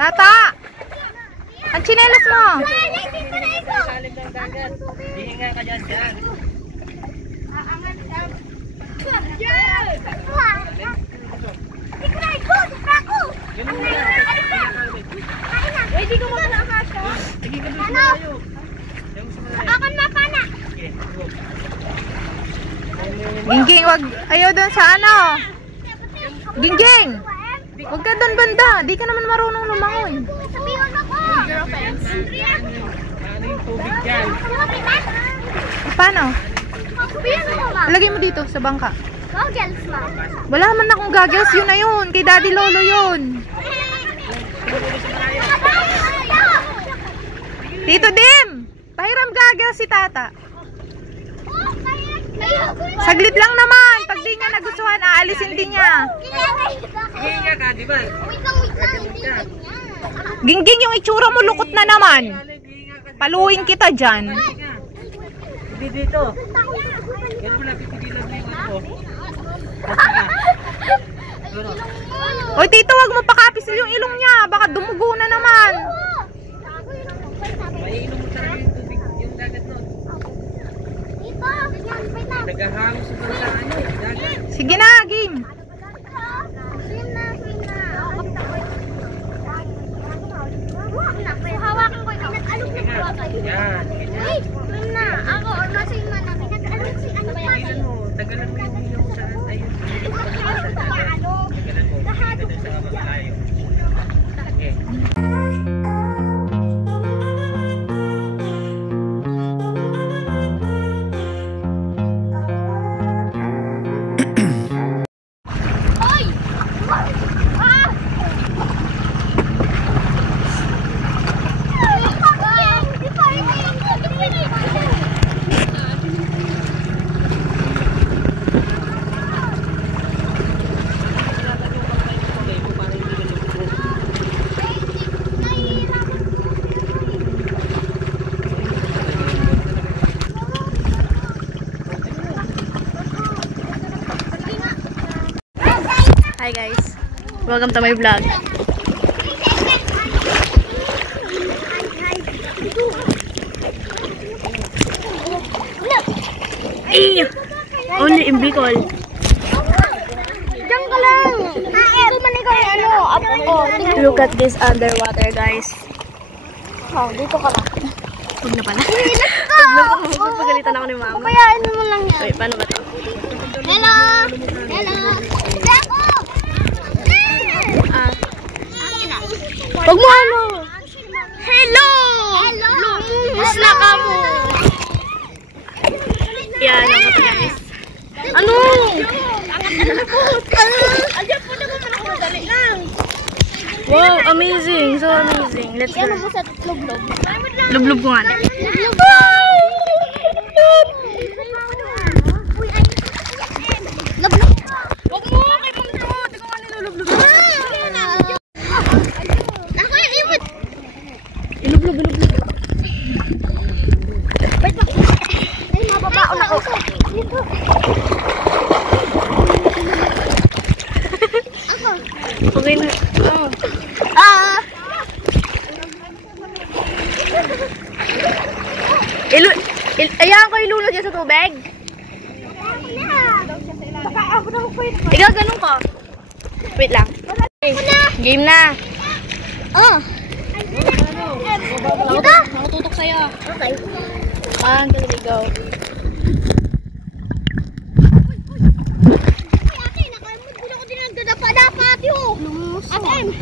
Tata! Ang tsinelas mo! Salim ng dagat. Hihinga ka dyan dyan. Hindi ko makalakas. Sige ka doon sa malayo. Akan mapana. Gingging, wag. Ayaw doon sa ano. Gingging! Huwag ka doon banda. Di ka naman marunong lumangoy. Sabihan ako. Ano yung tubig dyan? Paano? Sabihan ako, ma. Lagay mo dito sa bangka. Goggles, ma. Wala man akong goggles. Yun na yun. Kay Daddy Lolo yun. Tito Dim! Pahiram goggles si Tata. Saglit lang naman. Pag di niya nagustuhan, aalisin din niya. Hihinga ka, di ba? Wait lang. Hindi ganyan. Gingging, yung itsura mo lukot na naman. Paluin kita dyan. Hindi dito. Yan mo lang pipigilan mo yung ano. Oy, Tito, wag mo pakapisil yung ilong niya. Baka dumugo na naman. Maiinom mo talaga yung tubig, yung dagat nun. Nagahangos mo sa ano, dagat. Sige na, game. Hawakan ko yung nag-alog na po ako. Yan, ganyan. Wait, swim na. Ako, nasa yung mana. Nag-alog si ano pa. Tagalan mo yung hila mo sa ayun. Tagalan mo, tagalan sa malayo. Okay. Hi guys, welcome to my vlog. Only in Bicol. Diyan ka lang. Ito man ikaw yung ano, apo ko. Look at this underwater guys. Oh, dito ka lang. Huwag na pala. Huwag na po, magpagalitan ako ni mama. Kayaan mo lang yan. Wait, paano ba to? Hello! Hello! Ako! Huwag mo ano! Hello! Hello! Lumumus na ka mo! Yan, ako to guys. Ano? Andiyan po naman ako madali lang. Wow, amazing! So amazing. Let's Ano go. mo sa lublob? Lublub ko nga na. Lublob! Huwag mo! Kay mong to! Di ko nga nilulublub. Ako yung imot! Ilublub, ilublub. Wait lang. Ay, mababaon ako. Dito. Ako. Okay na. Oh. Ayaw ko ilunod dyan sa tubig. Ikaw ganun ko. Wait lang. Game na. Oh. Dito? Nakututok sa'yo. Okay. 1, 2, 3, go. Ate, nakalimut ko na ko din ang dadapa-dapat yun. Ate.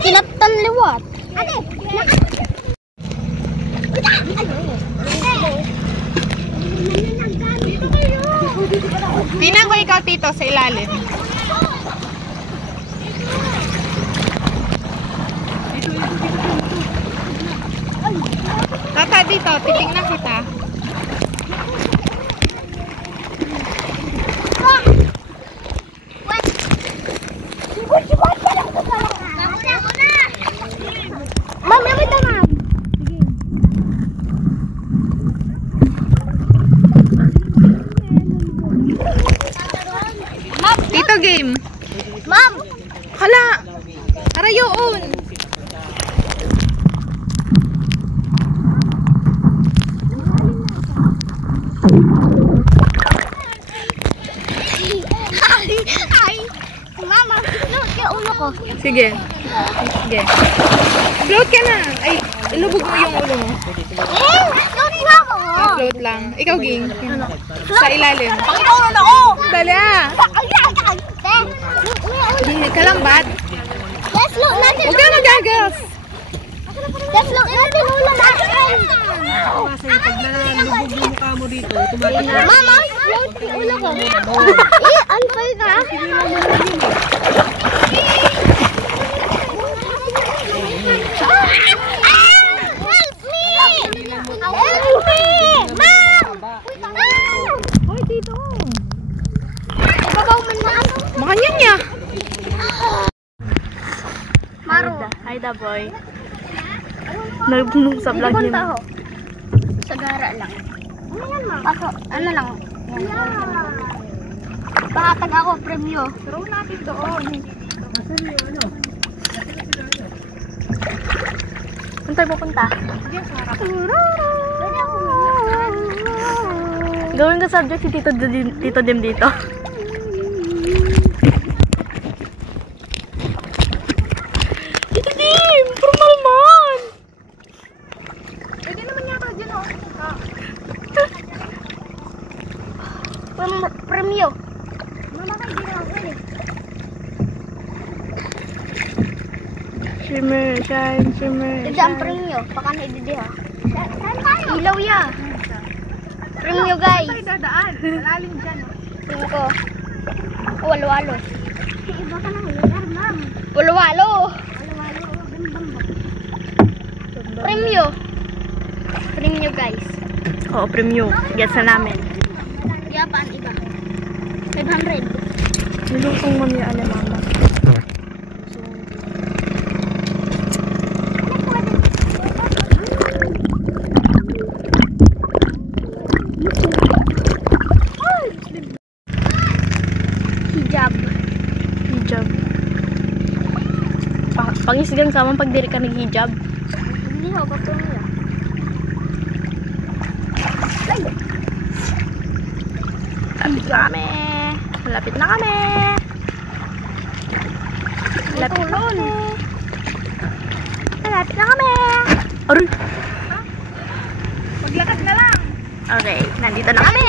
Kinaptan liwat. Ate. Tingnan ko ikaw, Tito, sa ilalim. Tata, dito. Titingnan kita. Ma'am, may ito, ma'am. Tito, game. Ma'am. Hala. Arayoon. Ay! Mama, float yung ulo ko. Sige. Sige. Float ka na. Ay, ilubog mo yung ulo mo. Float nga ako. Float lang. Ikaw, Ging. Sa ilalim. Panginoon ako! Dali ah. Hindi ka lang bad. Let's float natin. Huwag ka nagagas. Let's float natin ulo natin. Pag nalubog yung mukha mo dito, tumatakbo. Mama, float yung ulo ko. Unfair ka. Help me! Help me! Ma'am! Hoy, dito. Ibabaw mo na. Makanya niya. Maro. Hi da boy. Nagbunong sa vlog Punta niya. ako. Sa gara lang. Ako, ano lang. Pakatag ako, premyo. Throw natin doon. Saan tayo pupunta? Gawin ko subject si Tito Dim dito. Tito Dim! Formal man! Pwede naman niya ka dyan, oh. Premyo. Shimmer, shine, shimmer, Dito ang premyo. Baka na ididi ha. Ilaw ya. Premyo guys. Tayo dadaan. Malalim dyan, oh. Tingin ko. Walo-walo. Iba ka na lugar, ma'am. Walo-walo. Premyo. Premyo guys. Oo, premium. Gets na namin. Yapaan iba. 500. Nilusong mo niya ano mama. Hijab. Hijab. Pangisgang sa pag diri ka nag-hijab. Hindi ho, bato nila. Malapit na kami. Malapit na kami. Malapit na kami. Malapit na kami. Aray! Maglakad na lang. Okay, nandito na kami.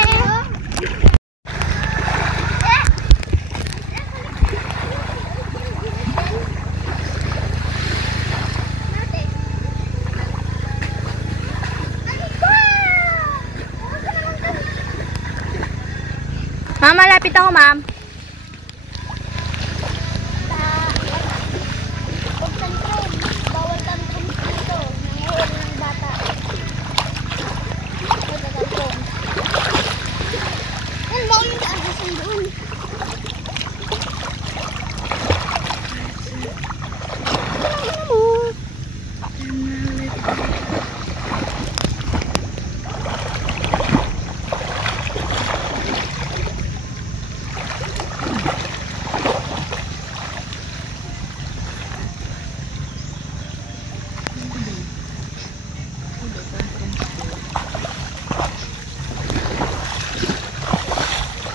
Ma'am, malapit ako, ma'am. Huwag tantrum. Bawal tantrum dito. Nanguhuli ng bata. Huwag tantrum. Yan, bawal yung agasan doon.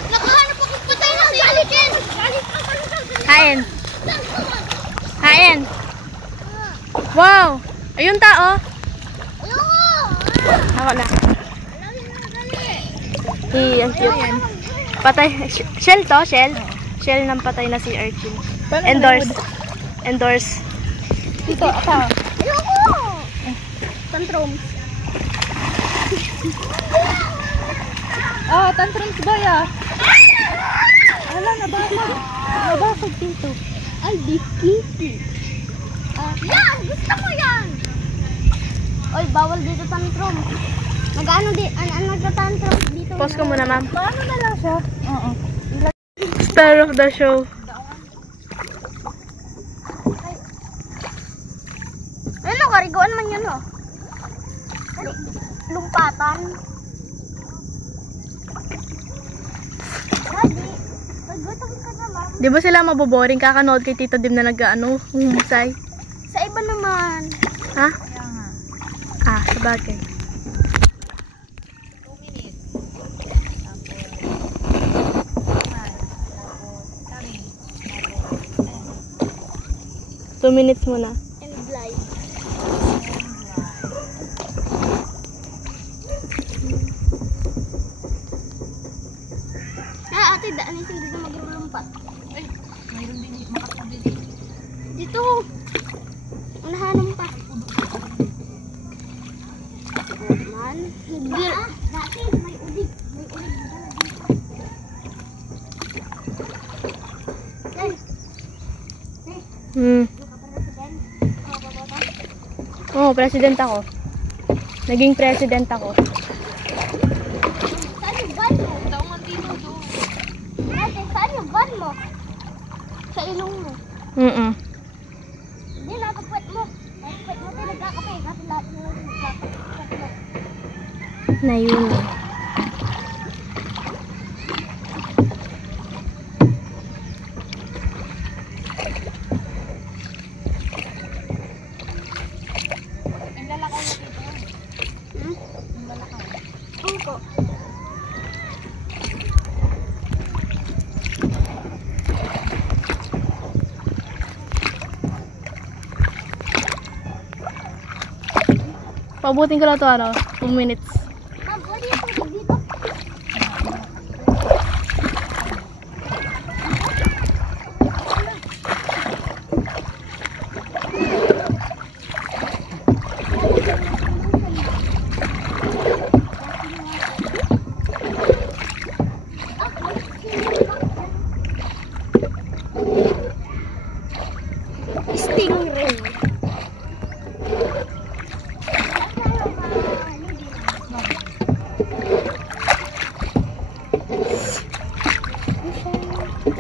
Nakahanap ako patay na si Alikin. Hain. Hain. Wow! Ayun tao. Ayoko! Hawa na. Alawin na dali. Ang cute. Patay. Shell to, shell. Shell ng patay na si Archie. Endorse. Endorse. Dito, ako. Ayoko! Tantrum. Oh, tantrums ba ya? Ala, nabasag. Nabasag dito. Ay, di kitty. Yan! Gusto ko yan! Oy, bawal dito tantrum. Mag-ano di? Ano nagtatantrum dito? Pause ko muna, ma'am. Paano na lang siya? Oo. Star of the show. Ano, kariguan man yun, oh. Lumpatan. Daddy, paggutom ka naman. Di ba sila maboboring kakanood kay Tito Dim na nag-ano, humusay? Sa iba naman. Ha? Kaya nga. Ah, sabagay. 2 minutes muna. And live. Ate, daan natin dito maglulumpat. Ay, mayroon din makakabili. Dito. Unahanan pa. Man. Dati, may ulig. May ulig. Oo, president ako. Naging president ako. Saan yung van mo? Taong dito doon. Ate, saan yung van mo? Sa ilong mo. Hindi, nakapwet mo. Nakapwet mo tayo nagkakape. Kasi lahat mo nagkakape. Na yun. Ang lalakaw na dito. Hmm? Ang lalakaw. Angko. Pabutin ko lang to 2 minutes. Ma'am, pwede yung tubig dito? Stingray.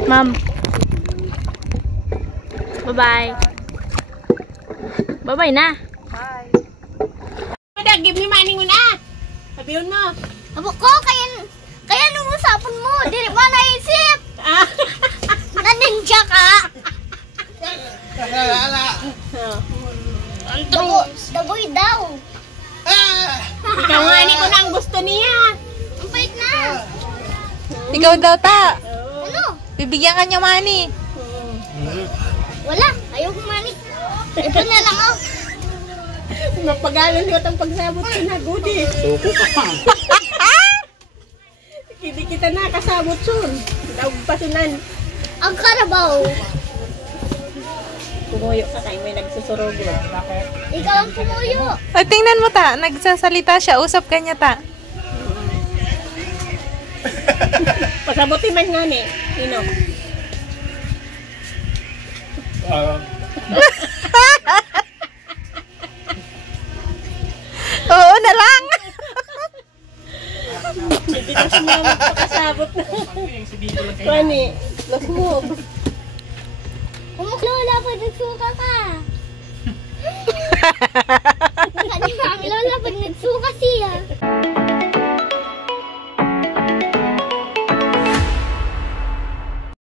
Ma'am. Bye-bye. Bye-bye na. Bye. Give me money mo na. Sabihin mo. Abo ko, kaya nung usapan mo, di ba naisip? Na-ninja ka. Dagoy daw. Ikaw nga ni ko na ang gusto niya. Ang pait na. Ikaw daw ta. Ano? Bibigyan ka niya money. Wala, ayaw kumanik. Ito na lang oh. Mapagalo niyo itong pagsabot ko na, Gudi. Suko ka pa. Hindi kita nakasabot soon. Pasunan. Ang karabaw. Pumuyo ka kayo, may nagsusurugod. Bakit? Ikaw ang pumuyo. Ay, tingnan mo ta, nagsasalita siya, usap ka niya ta. Pasabutin man nga ni. Ino. Oo na lang. Hindi na sumama pakasabot na. Kani, let's move. Lola, pwede suka ka. Lola,